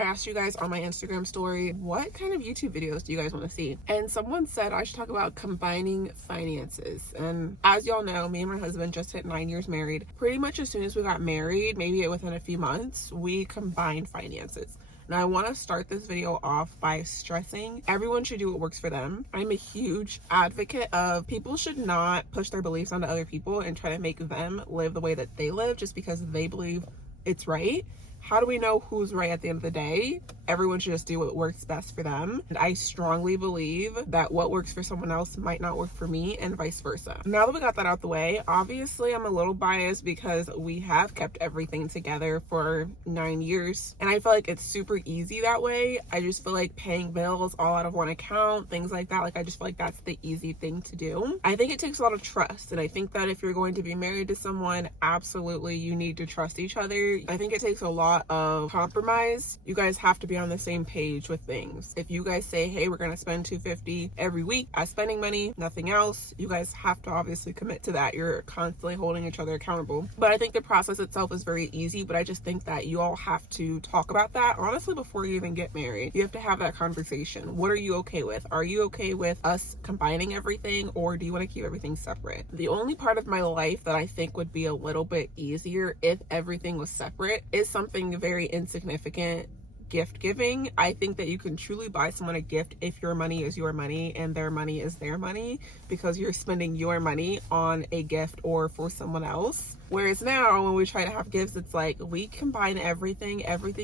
I asked you guys on my Instagram story, what kind of YouTube videos do you guys want to see? And someone said I should talk about combining finances. And as y'all know, me and my husband just hit 9 years married. Pretty much as soon as we got married, maybe within a few months, we combined finances. Now, I want to start this video off by stressing everyone should do what works for them. I'm a huge advocate of people should not push their beliefs onto other people and try to make them live the way that they live just because they believe it's right. How do we know who's right at the end of the day? Everyone should just do what works best for them. And I strongly believe that what works for someone else might not work for me and vice versa. Now that we got that out the way, obviously I'm a little biased because we have kept everything together for 9 years. And I feel like it's super easy that way. I just feel like paying bills all out of one account, things like that. Like, I just feel like that's the easy thing to do. I think it takes a lot of trust. And I think that if you're going to be married to someone, absolutely you need to trust each other. I think it takes a lot of compromise. You guys have to be on the same page with things. If you guys say, hey, we're gonna spend $250 every week as spending money, nothing else, you guys have to obviously commit to that. You're constantly holding each other accountable. But I think the process itself is very easy, but I just think that you all have to talk about that honestly before you even get married. You have to have that conversation. What are you okay with? Are you okay with us combining everything, or do you want to keep everything separate? The only part of my life that I think would be a little bit easier if everything was separate is something very insignificant: gift giving. I think that you can truly buy someone a gift if your money is your money and their money is their money, because you're spending your money on a gift or for someone else. Whereas now when we try to have gifts, it's like we combine everything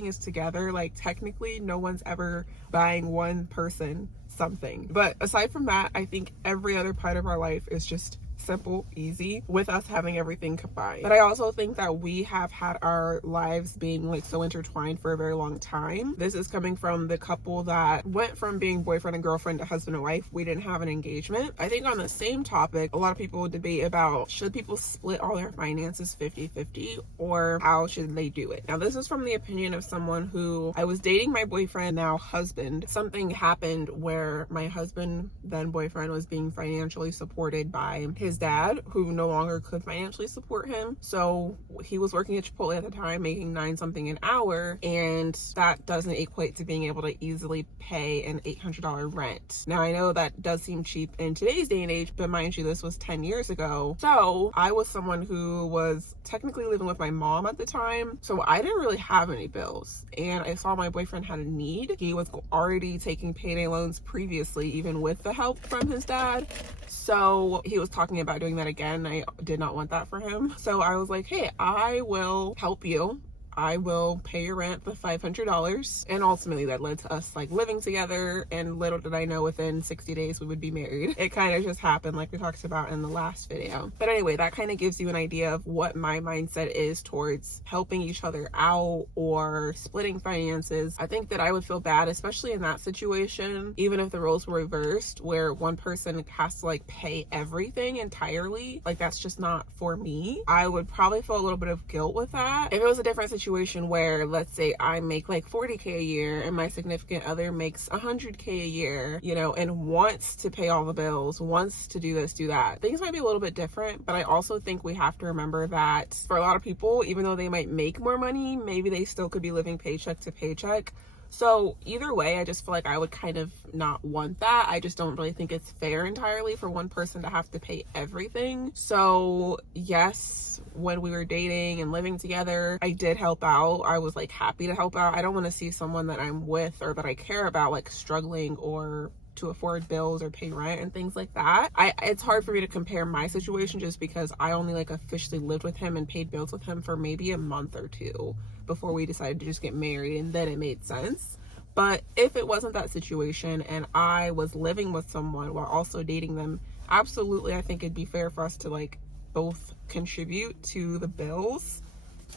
is together. Like, technically no one's ever buying one person something. But aside from that, I think every other part of our life is just simple, easy, with us having everything combined. But I also think that we have had our lives being like so intertwined for a very long time. This is coming from the couple that went from being boyfriend and girlfriend to husband and wife. We didn't have an engagement. I think on the same topic, a lot of people debate about, should people split all their finances 50-50, or how should they do it? Now, this is from the opinion of someone who, I was dating my boyfriend, now husband. Something happened where my husband, then boyfriend, was being financially supported by his dad, who no longer could financially support him. So he was working at Chipotle at the time, making $9 something an hour, and that doesn't equate to being able to easily pay an $800 rent. Now, I know that does seem cheap in today's day and age, but mind you, this was 10 years ago. So I was someone who was technically living with my mom at the time, so I didn't really have any bills. And I saw my boyfriend had a need. He was already taking payday loans previously, even with the help from his dad. So he was talking about doing that again. I did not want that for him. So I was like, hey, I will help you. I will pay your rent the $500. And ultimately that led to us like living together, and little did I know within 60 days we would be married. It kind of just happened, like we talked about in the last video. But anyway, that kind of gives you an idea of what my mindset is towards helping each other out or splitting finances. I think that I would feel bad, especially in that situation, even if the roles were reversed, where one person has to like pay everything entirely. Like, that's just not for me. I would probably feel a little bit of guilt with that. If it was a different situation where, let's say I make like $40K a year and my significant other makes $100K a year, you know, and wants to pay all the bills, wants to do this, do that, things might be a little bit different. But I also think we have to remember that for a lot of people, even though they might make more money, maybe they still could be living paycheck to paycheck. So either way, I just feel like I would kind of not want that. I just don't really think it's fair entirely for one person to have to pay everything. So yes, when we were dating and living together, I did help out. I was like happy to help out. I don't want to see someone that I'm with or that I care about like struggling or to afford bills or pay rent and things like that. It's hard for me to compare my situation just because I only like officially lived with him and paid bills with him for maybe a month or two before we decided to just get married, and then it made sense. But if it wasn't that situation and I was living with someone while also dating them, absolutely I think it'd be fair for us to like both contribute to the bills.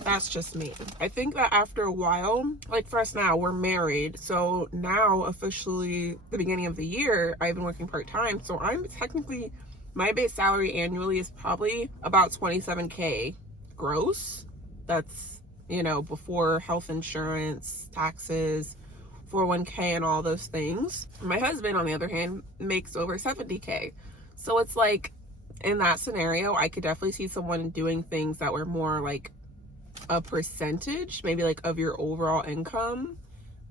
That's just me. I think that after a while, like for us now, we're married. So now officially the beginning of the year, I've been working part-time. So I'm technically, my base salary annually is probably about $27K gross. That's, you know, before health insurance, taxes, 401K and all those things. My husband, on the other hand, makes over $70K. So it's like, in that scenario, I could definitely see someone doing things that were more like a percentage, maybe like of your overall income.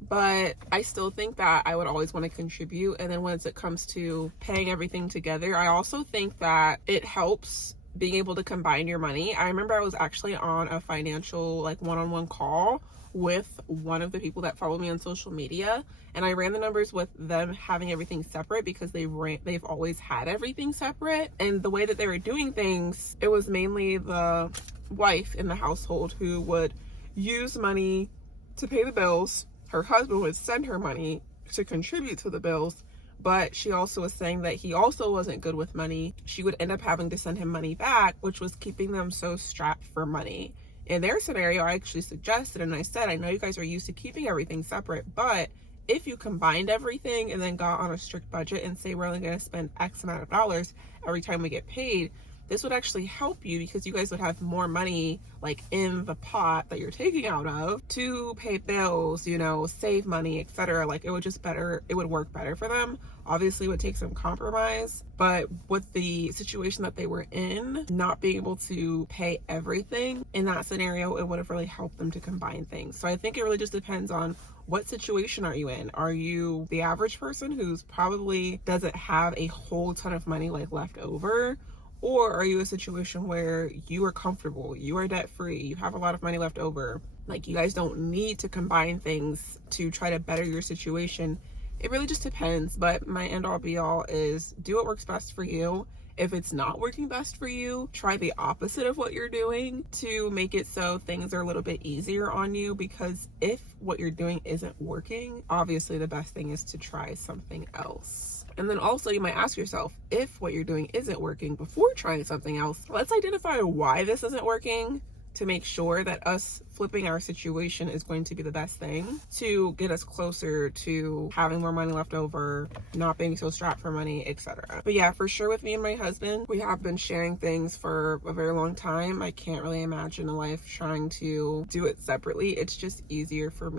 but I still think that I would always want to contribute. And then once it comes to paying everything together, I also think that it helps being able to combine your money. I remember I was actually on a financial like one-on-one call with one of the people that follow me on social media, and I ran the numbers with them having everything separate because they've always had everything separate. And the way that they were doing things, it was mainly the wife in the household who would use money to pay the bills. Her husband would send her money to contribute to the bills, but she also was saying that he also wasn't good with money. She would end up having to send him money back, which was keeping them so strapped for money. In their scenario, I actually suggested, and I said, I know you guys are used to keeping everything separate, but if you combined everything and then got on a strict budget and say we're only going to spend X amount of dollars every time we get paid, this would actually help you because you guys would have more money like in the pot that you're taking out of to pay bills, you know, save money, etc. Like it would work better for them. Obviously it would take some compromise, but with the situation that they were in, not being able to pay everything in that scenario, it would have really helped them to combine things. So I think it really just depends on what situation are you in. Are you the average person who's probably doesn't have a whole ton of money like left over? Or are you a situation where you are comfortable, you are debt free, you have a lot of money left over, like you guys don't need to combine things to try to better your situation? It really just depends, but my end all be all is do what works best for you. If it's not working best for you, try the opposite of what you're doing to make it so things are a little bit easier on you, because if what you're doing isn't working, obviously the best thing is to try something else. And then also you might ask yourself, if what you're doing isn't working, before trying something else, let's identify why this isn't working to make sure that us flipping our situation is going to be the best thing to get us closer to having more money left over, not being so strapped for money, etc. But yeah, for sure with me and my husband, we have been sharing things for a very long time. I can't really imagine a life trying to do it separately. It's just easier for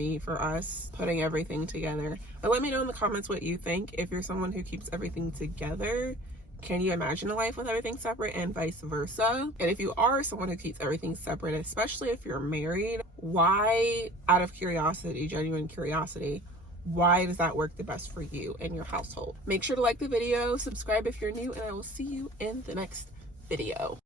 us putting everything together. But let me know in the comments what you think. If you're someone who keeps everything together, can you imagine a life with everything separate, and vice versa? And if you are someone who keeps everything separate, especially if you're married, why, out of curiosity, genuine curiosity, why does that work the best for you and your household? Make sure to like the video, subscribe if you're new, and I will see you in the next video.